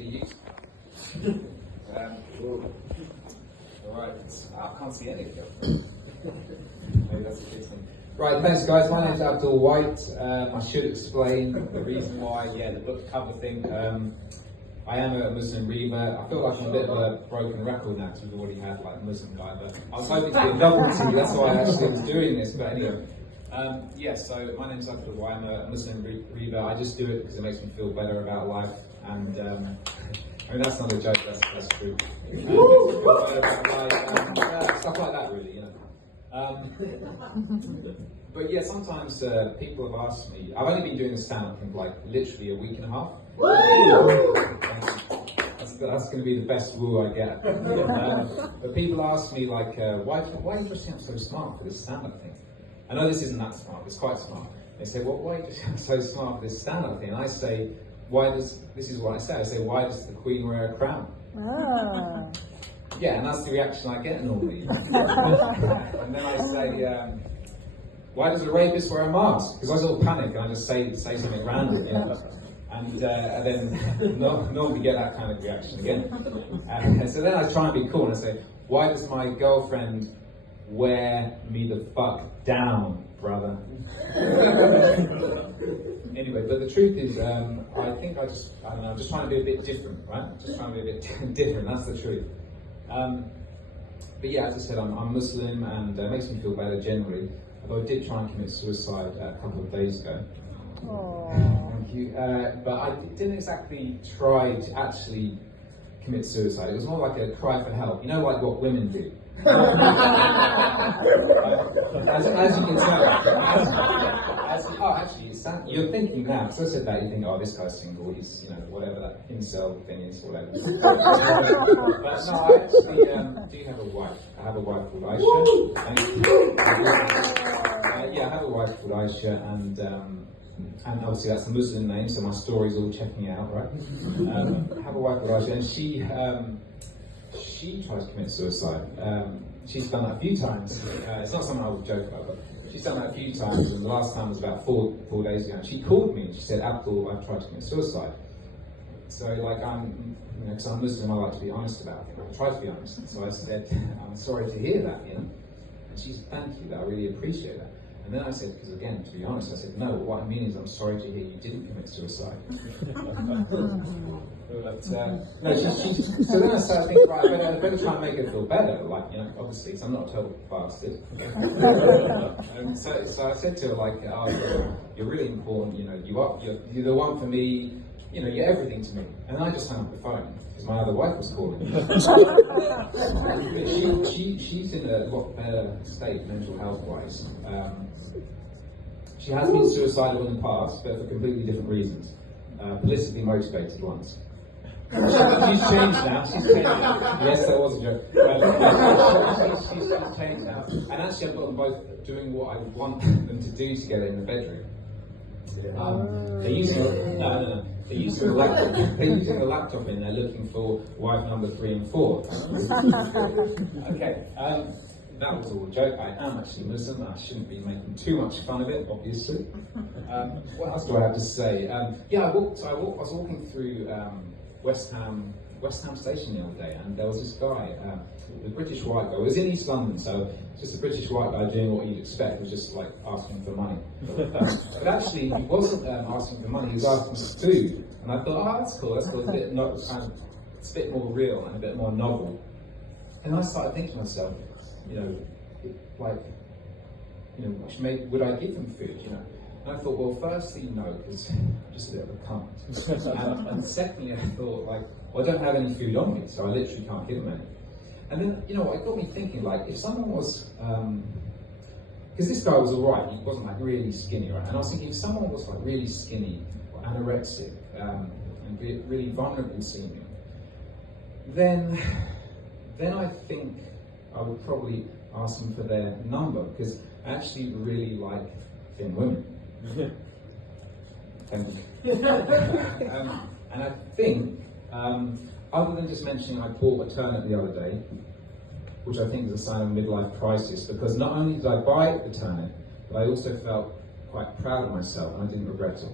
speedy. Alright, I can't see any of you. Maybe that's a good thing. Right, thanks guys. My name's Abdul White. I should explain the reason why, the book cover thing. I am a Muslim reaver. I feel like I'm a bit of a broken record now because we've already had like a Muslim guy, but I was hoping to be a novelty. That's why I actually was doing this. But anyway, so my name's Abdul White. I'm a Muslim reaver. I just do it because it makes me feel better about life. And I mean, that's not a joke. That's true. Stuff like that, really, you know. But yeah, sometimes people have asked me. I've only been doing this stand-up for like literally a week and a half. That's going to be the best woo I get. But people ask me like, why are you dressing up so smart for this stand-up thing? I know this isn't that smart, it's quite smart. They say, well, why are you dressing up so smart for this stand-up thing? And I say, this is what I say, why does the Queen wear a crown? Yeah, and that's the reaction I get normally. And then I say, why does a rapist wear a mask? Because I sort of panic and I just say something random, you know? And then normally get that kind of reaction again. So then I try and be cool and I say, why does my girlfriend wear me the fuck down, brother? Anyway, but the truth is, I think I'm just trying to be a bit different, right? Just trying to be a bit different, that's the truth. But yeah, as I said, I'm Muslim and it makes me feel better generally. Although I did try and commit suicide a couple of days ago. Thank you. But I didn't exactly try to actually commit suicide. It was more like a cry for help. You know, like what women do. As you can tell, actually, you're thinking now, because I said that, you think, oh, this guy's single, he's, you know, whatever that incel thing is, whatever. But no, I actually do have a wife. I have a wife called Aisha. I have a wife called Aisha, and obviously that's a Muslim name, so my story's all checking out, right? I have a wife called Aisha, and she tries to commit suicide. She's done that a few times. It's not something I would joke about, but she's done that a few times, and the last time was about four days ago. And she called me and she said, Abdul, I've tried to commit suicide. So, like, because I'm Muslim, I like to be honest about it. I try to be honest. So I said, I'm sorry to hear that, you know. And she said, thank you, I really appreciate that. And then I said, because again, to be honest, I said, no, what I mean is I'm sorry to hear you didn't commit suicide. But, so then I started thinking, right, I better try and make her feel better, like, you know, obviously, because I'm not a total bastard. And so I said to her, like, oh, you're really important, you know, you're the one for me, you know, you're everything to me. And I just hung up the phone, because my other wife was calling. But she's in a lot better state, mental health-wise. She has been suicidal in the past, but for completely different reasons. Politically motivated ones. She's changed now. Yes, that was a joke. She's changed now. And actually, I've got them both doing what I want them to do together in the bedroom. They're using a laptop in there looking for wife number 3 and 4. Okay. That was all a joke. I am actually Muslim. I shouldn't be making too much fun of it, obviously. What else do I have to say? I was walking through West Ham Station the other day, and there was this guy, a British white guy. It was in East London, so just a British white guy doing what you'd expect, was just like asking for money. But actually, he wasn't asking for money. He was asking for food, and I thought, oh, that's cool. It's a bit more real and a bit more novel. And I started thinking to myself, you know, would I give them food, you know? And I thought, well, firstly, no, because I'm just a bit of a cunt. And secondly, I thought, like, well, I don't have any food on me, so I literally can't give them any. And then, you know, it got me thinking, like, if someone was, because this guy was all right, he wasn't, like, really skinny, right? And I was thinking, if someone was, like, really skinny, or anorexic, and really vulnerable seeming, then I think I would probably ask them for their number, because I actually really like thin women. Thank you. And I think, other than just mentioning I bought a turnip the other day, which I think is a sign of a midlife crisis, because not only did I buy the turnip, but I also felt quite proud of myself and I didn't regret it.